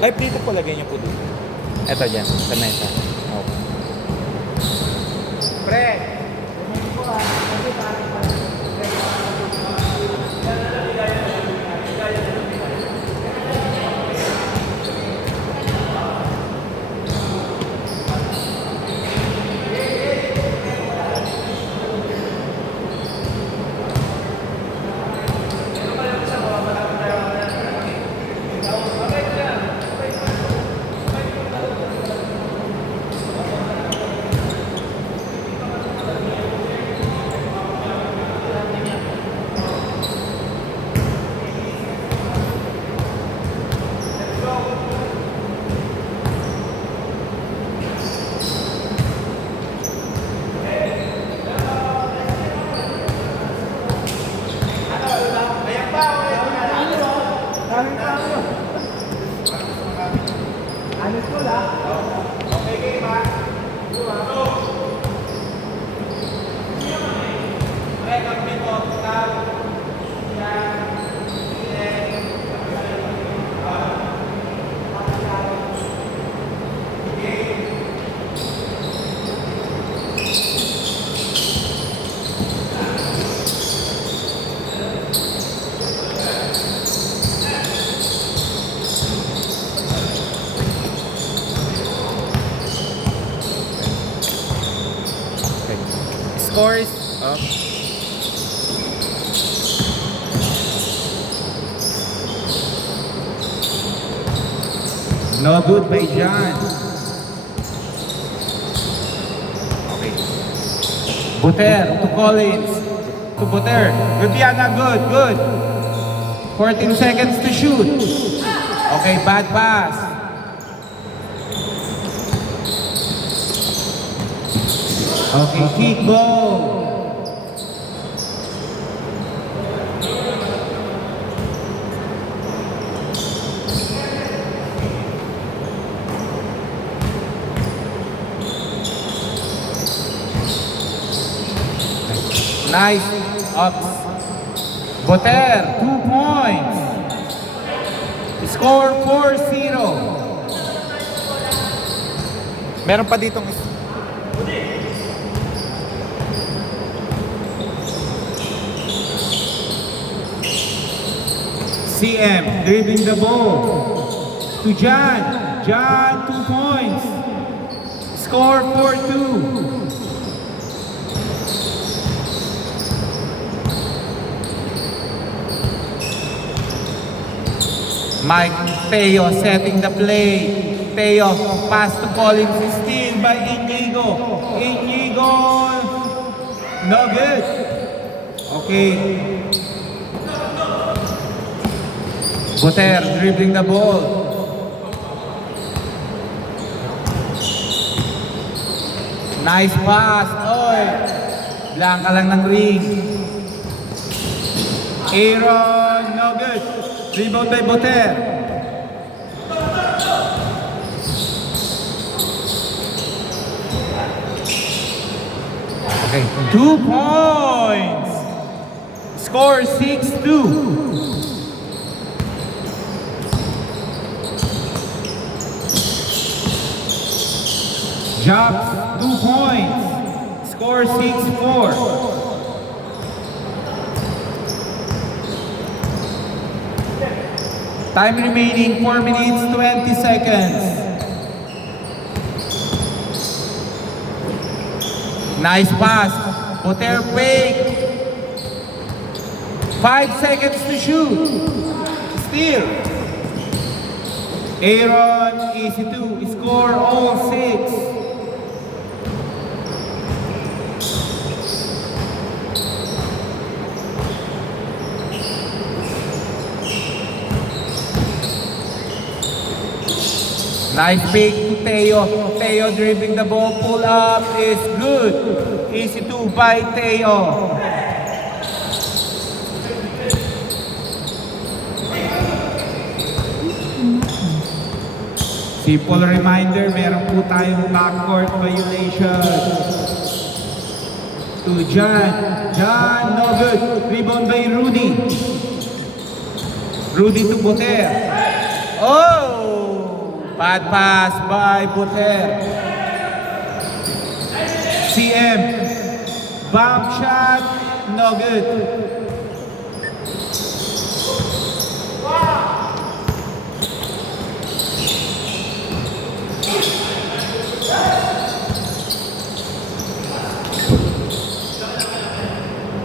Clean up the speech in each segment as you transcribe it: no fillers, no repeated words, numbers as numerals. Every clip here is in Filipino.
Ay, dito po, lagay niyo po dito. Eto dyan, sa mesa. Okay. Pre! Scores up. No good by John. Okay. Buter to Collins. To Buter. Good, Diana. Good, good. 14 seconds to shoot. Okay, bad pass. Okay, kick ball. Nice. Ups. Boter, 2 points. Score 4-0. Meron pa ditong CM dribbling the ball to John. John, 2 points. Score 4-2. Mike Teo setting the play. Teo pass to Collins, steal by Inigo. Inigo, no good. Okay. Boter dribbling the ball. Nice pass. Oy. Blanca lang ng ring. Aaron, no good. Rebound by Boter. Okay, 2 points. Score 6-2. Jobs, 2 points. Score 6-4. Time remaining 4 minutes 20 seconds. Nice pass. Boter fake. 5 seconds to shoot. Steal. Aaron, easy to score all 6. Nice pick to Teo. Teo dribbling the ball, pull up is good. Easy to by Teo. Simple reminder, meron po tayong backcourt violation. To John. John, no good. Rebound by Rudy. Rudy to Boter. Oh! Bad pass by Buter. CM. Bump shot. No good.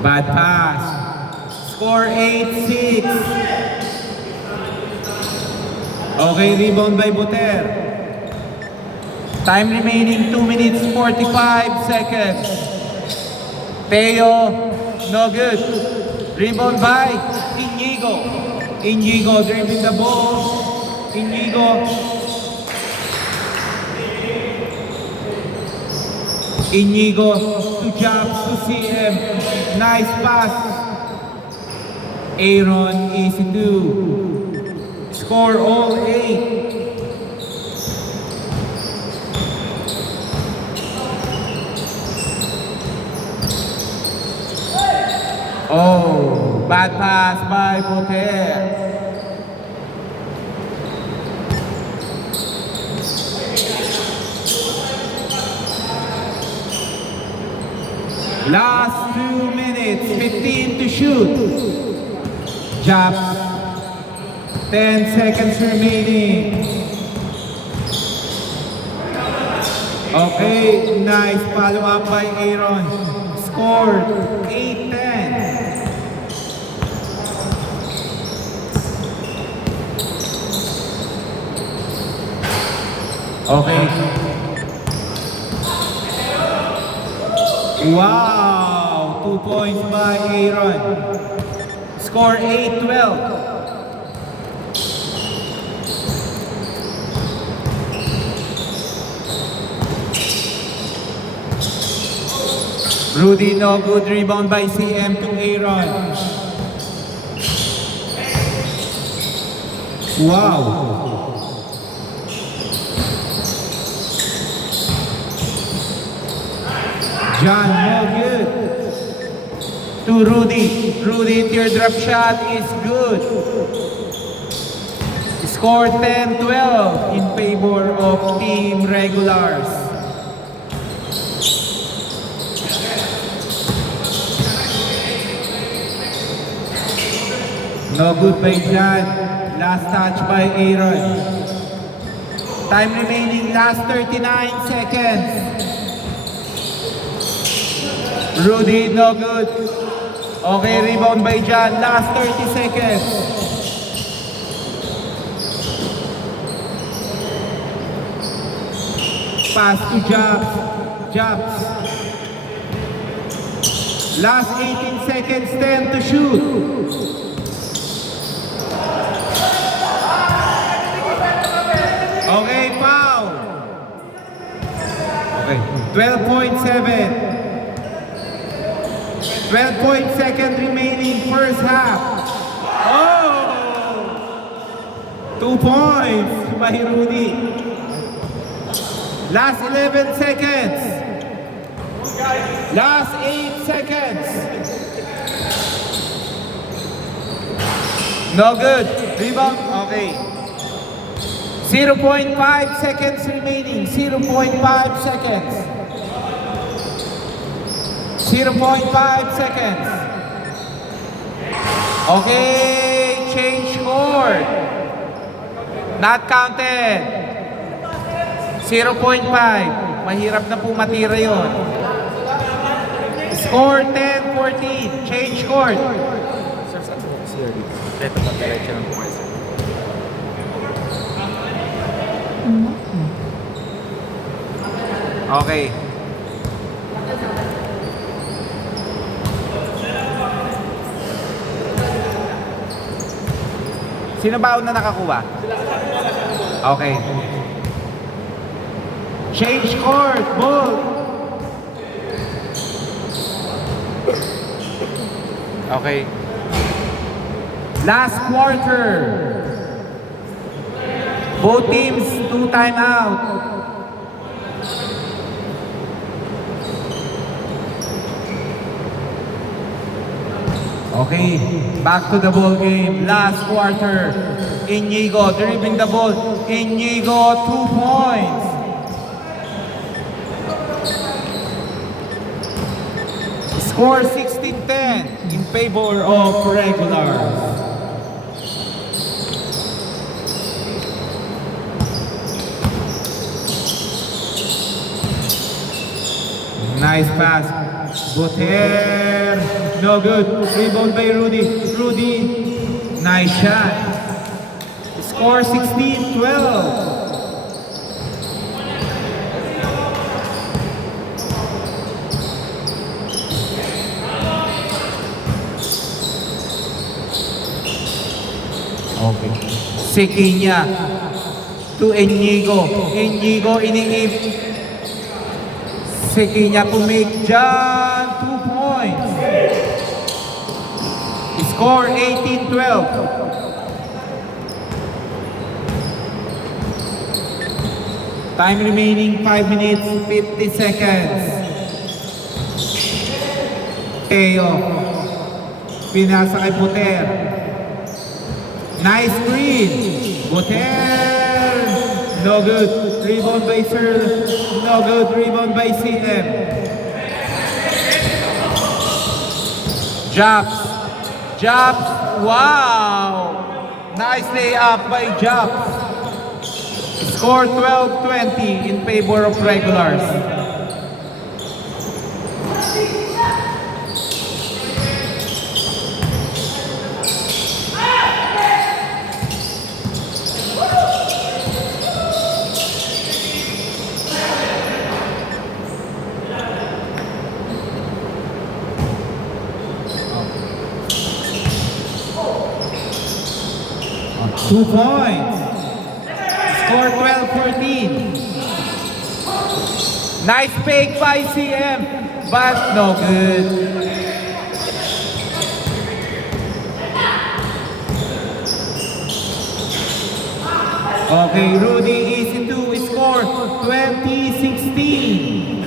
Bad pass. Score 8-6. Okay, rebound by Buter. Time remaining 2 minutes 45 seconds. Teo, no good. Rebound by Inigo. Inigo dribbling the ball. Inigo. Inigo to jumps to CM. Nice pass. Aaron is 2. Score all 8. Oh, bad pass by Buter. Last 2 minutes, 15 to shoot. Jab. 10 seconds remaining. Okay, nice follow-up by Aaron. Score 8-10. Okay. Wow! 2 points by Aaron. Score 8-12. Rudy, no good. Rebound by CM to Aaron. Wow! John, no good. To Rudy. Rudy, teardrop shot is good. Score 10-12 in favor of Team Regulars. No good by John. Last touch by Aaron. Time remaining, last 39 seconds. Rudy, no good. Okay, rebound by John. Last 30 seconds. Pass to Jobs. Jobs. Last 18 seconds, 10 to shoot. Okay, foul. Okay, 12.7. 12.2 remaining first half. Oh! 2 points by Rudy. Last 11 seconds. Last 8 seconds. No good. Rebound. Okay. 0.5 seconds remaining. 0.5 seconds. 0.5 seconds. Okay, change court. Not counted. 0.5. Mahirap na po matira yun. Score 10-14. Change court. Sir, saan sa box here? Ito pa diretso ng buhay, sir. Okay. Sino ba una nakakuha? Okay. Change court, ball. Okay. Last quarter. Both teams 2 timeout. Okay, back to the ball game. Last quarter. Inigo dribbling the ball. Inigo, 2 points. Score 16-10 in favor of regulars. Nice pass. Boter. No good. Rebound by Rudy. Rudy. Nice shot. Score 16-12. Okay. Sequinha to Inigo. Inigo iniib. Sequinha to make John 2 points. Score 18-12. Time remaining 5 minutes 50 seconds. Teo. Pinasa kay Boter. Nice screen. Boter. No good. Rebound by Sir. No good. Rebound by CM. Japs. Japs. Wow. Nice layup by Japs. Score 12-20 in favor of regulars. Two points. Score 12-14. Nice fake by CM, but no good. Okay, Rudy easy to score 20-16.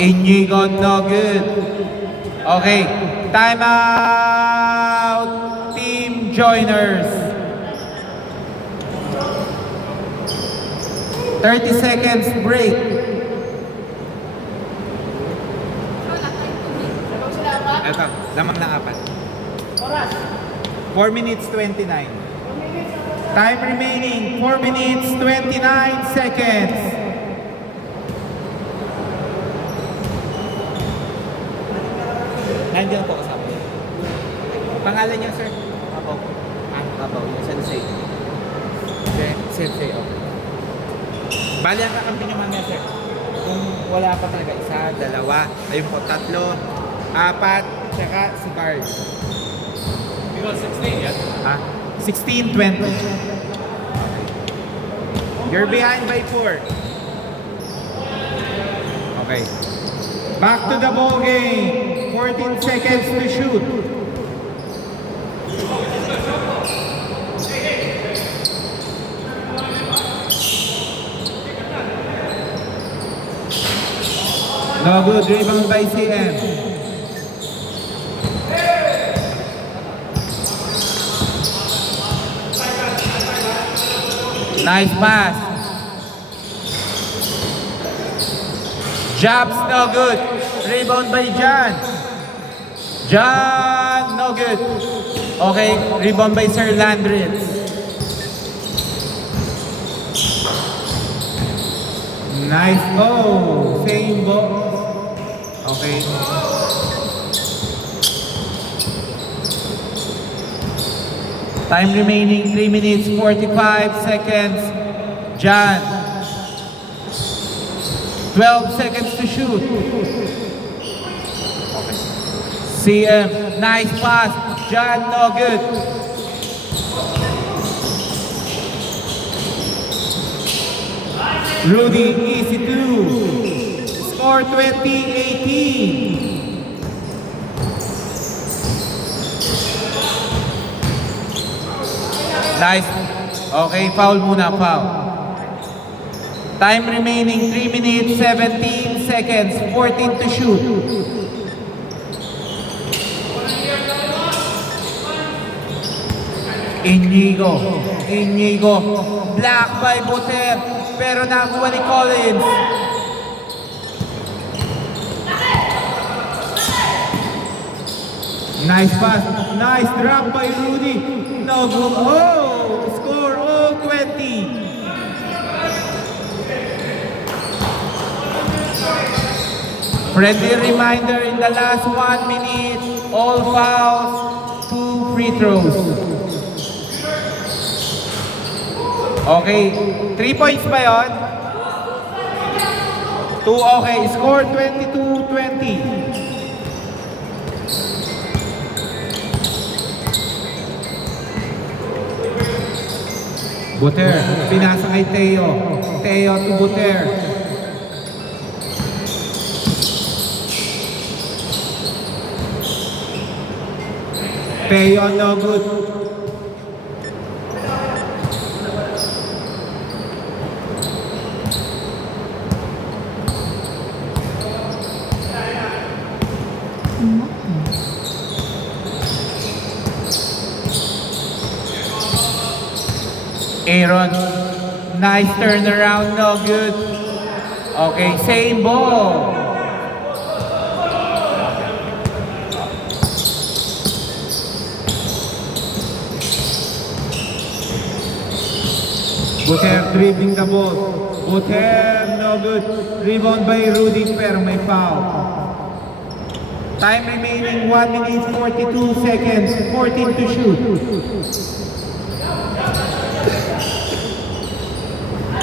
Inigo, no good. Okay, timeout, team joiners. 30 seconds break. Ito, lamang na 4. 4 minutes 29. Time remaining, 4 minutes 29 seconds. Nandiyan po kasama. Pangalan niyo, sir? Abaw. Abaw. Yung sensei. Sensei, okay. Bali ang kakampi niyo mamaya, sir. Kung wala pa talaga, 1, 2, ayun po, 3, 4, tsaka si Bard. Because 16, yes? 16-20. You're behind by 4. Okay. Back to the ball game. 14 seconds to shoot. No good. Rebound by CM. Nice pass. Jabs, no good. Rebound by John. John, no good. Okay, rebound by Sir Landrins. Nice. Oh, same ball. Okay. Time remaining 3 minutes 45 seconds. John. 12 seconds to shoot. Okay. CM, nice pass. John, no good. Rudy, easy two. Score 20-18. Nice. Okay, foul muna, foul. Time remaining 3 minutes 17 seconds, 14 to shoot. Inigo, block by Buter, pero nakuha ni Collins. Nice pass, nice drop by Rudy. No good. Oh, score all 20. Friendly reminder in the last 1 minute, all fouls, 2 free throws. Okay, 3 points ba yun? 2, okay, score 22-20. Buter, pinasa kay Teo. Teo to Buter. Teo no good. Aaron, nice turnaround, no good. Okay, same ball. Buter dribbling the ball. Buter, no good. Rebound by Rudy, pero may foul. Time remaining 1 minute 42 seconds, 14 to shoot.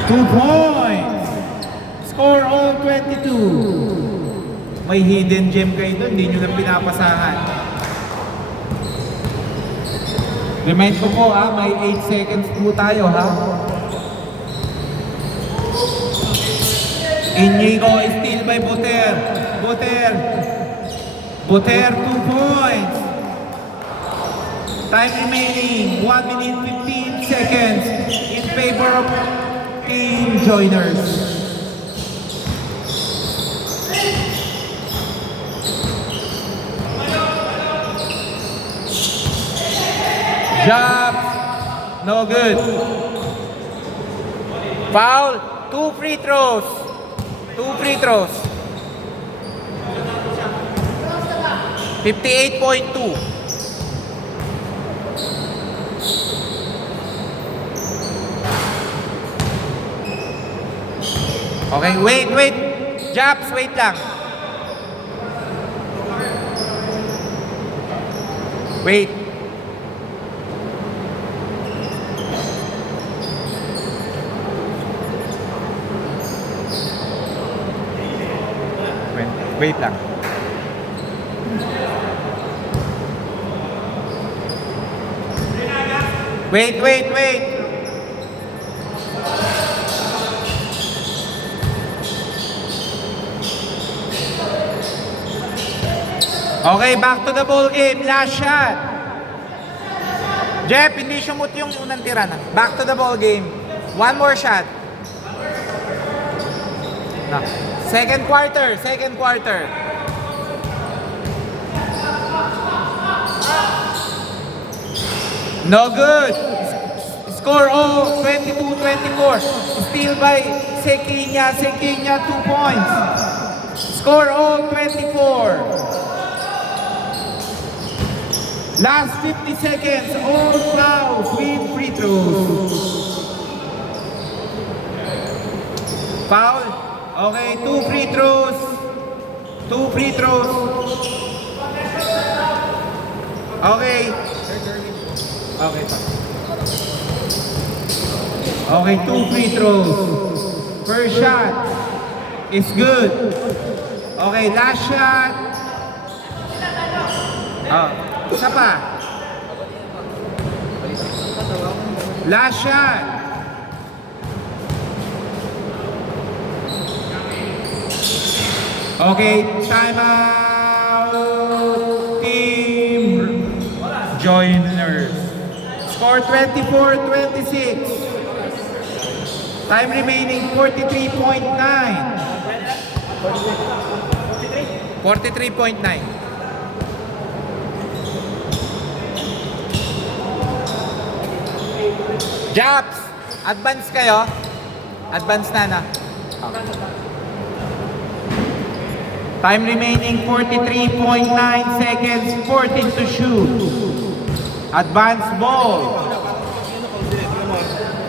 2 points. Score all 22. May hidden gem kayo doon, hindi nyo lang pinapasahan. Remind ko po may 8 seconds po tayo ha. Inigo is still by Buter. Buter 2 points. Time remaining 1 minute 15 seconds in favor of Team Joiners. Jump, no good. Foul, 2 free throws. 2 free throws. 58.2. Okay, wait. Japs, wait lang. Wait. Wait lang. Wait. Okay, back to the ball game. Last shot. Jeff, hindi sumut yung unang tira na. Back to the ball game. One more shot. No. Second quarter. No good. Score 22-24. Steal by Sequinha, 2 points. Score 24. Last 50 seconds, all fouls with free throws. Foul? Okay, 2 free throws. Okay. Okay, 2 free throws. First shot is good. Okay, last shot. Isa pa. Last shot. Okay, time out. Team Joiners. Score 24-26. Time remaining 43.9. 43.9. Japs, advance kayo? Advance na. Time remaining 43.9 seconds, 14 to shoot. Advance ball.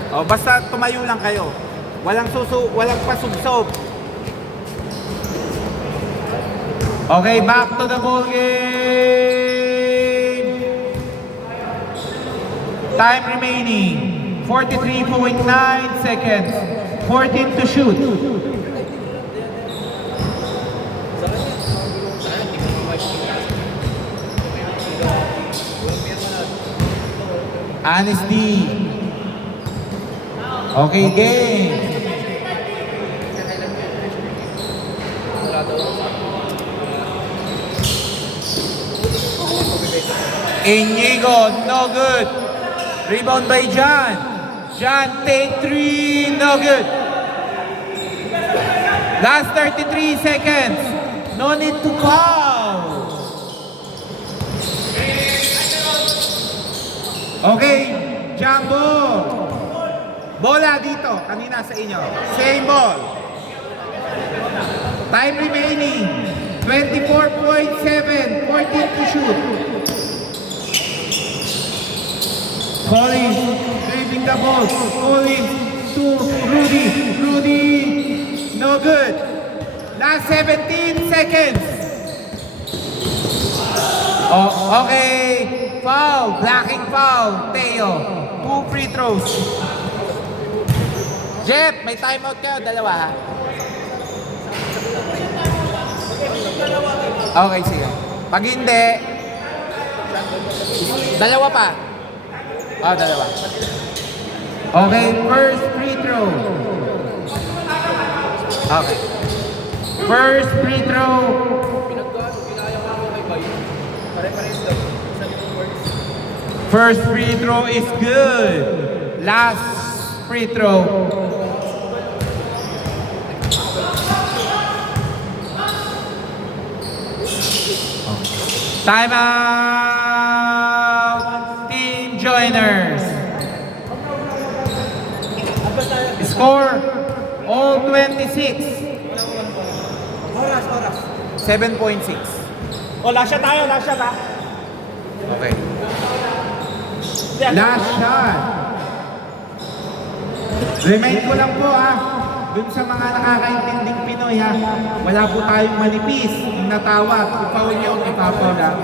Oh, basta tumayo lang kayo. Walang pasubsob. Okay, back to the ball game. Time remaining 43.9 seconds, 14 to shoot. Honesty. Okay, game. Inigo, no good. Rebound by John. John, take 3, no good. Last 33 seconds. No need to foul. Okay, Jumbo. Bola dito, kanina sa inyo. Same ball. Time remaining, 24.7, 14 to shoot. Collins, driving the ball. Collins to Rudy. Rudy, no good. Last 17 seconds. Oh, okay. Foul, blocking foul. Teo, 2 free throws. Jeff, may timeout kayo, dalawa ha? Okay, sige. Pag hindi, dalawa pa. Oh, dalawa. Okay, first free throw. Okay. First free throw. First free throw is good. Last free throw. Time out. Team joiners. Score all 26. 7.6. Oh, last shot tayo, last shot ha. Okay. Last shot. Remind ko lang po dun sa mga nakakaintinding Pinoy wala po tayong manipis yung natawag. Ipaw nyo, ipapaw lang.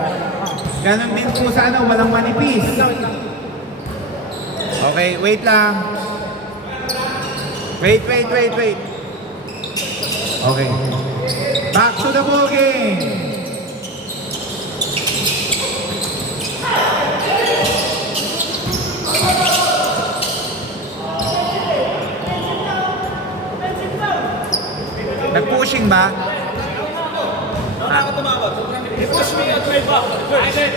Ganon din po sa walang manipis. Okay, wait lang. Wait. Okay. Back to the ball game. Nag-pushing ba? I-push me at my back. I did.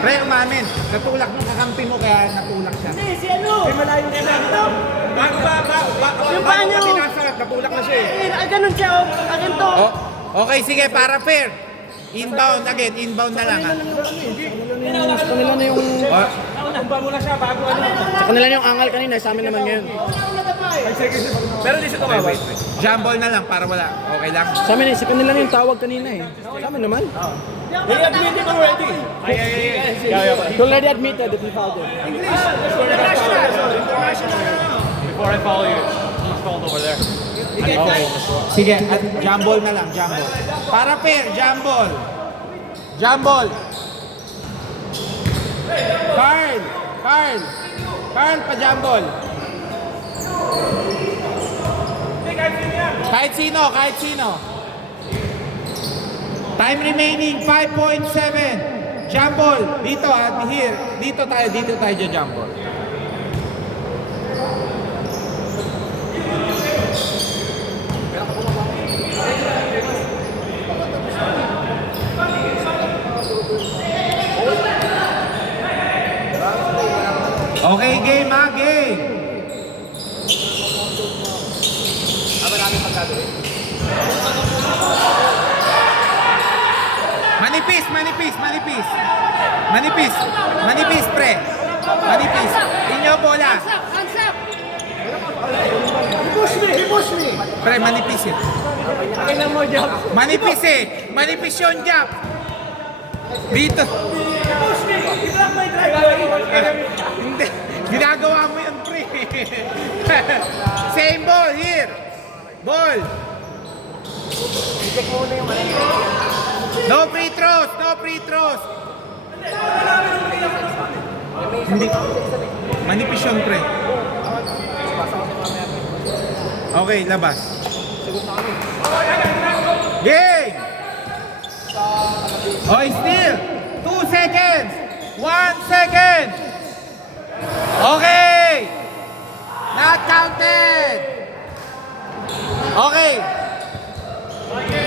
Pre, umamin. Natulak ng kakampi mo kaya natulak siya. Hindi, si ano? May malayo na lang. Yung paa niyo. Napulak na siya eh. Ganun siya, oh. Akin to. Oh, okay, sige, para fair. Inbound again, inbound na lang Sa kanila na yung... Oh, Nakumba muna siya bago ano. Sa kanila na yung angal kanina, sa amin naman ngayon. Pero di siya tumawag. wait. Jumble na lang para wala. Okay lang? Sa amin, sa kanila na yung tawag kanina eh. Sa amin naman. They admitted already. Ay. They already admitted that we fouled them. Before I follow you, he's called over there. Sige, at jumble na lang, jumble. Para fair, jumble. Jumble. Carl, pa jumble. Kahit sino. Time remaining 5.7. Jumble. Dito here. Dito tayo jumble. Okay, game. manipis, manipis. Manipis, manipis, pre. Manipis. Inyo bola. Pre, manipis eh. Manipis eh. Manipis yun, Jap. Dito. Hindi. Ginagawa mo yun, pre. Same ball, here. Ball. No free throws, no free throws. Hindi. Manipis yun, pre. Okay, labas. Game! Oh, still. 2 seconds. 1 second. Okay. Not counted. Okay. Okay.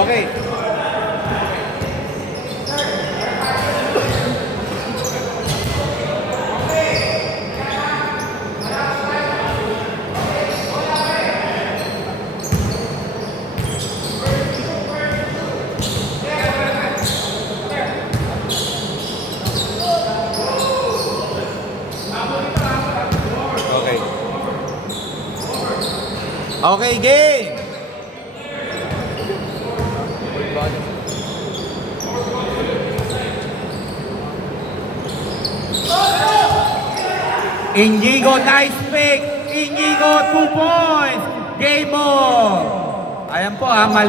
Okay. Okay, game. Inigo, nice pick. Inigo, 2 points. Game ball. Ayan po mali.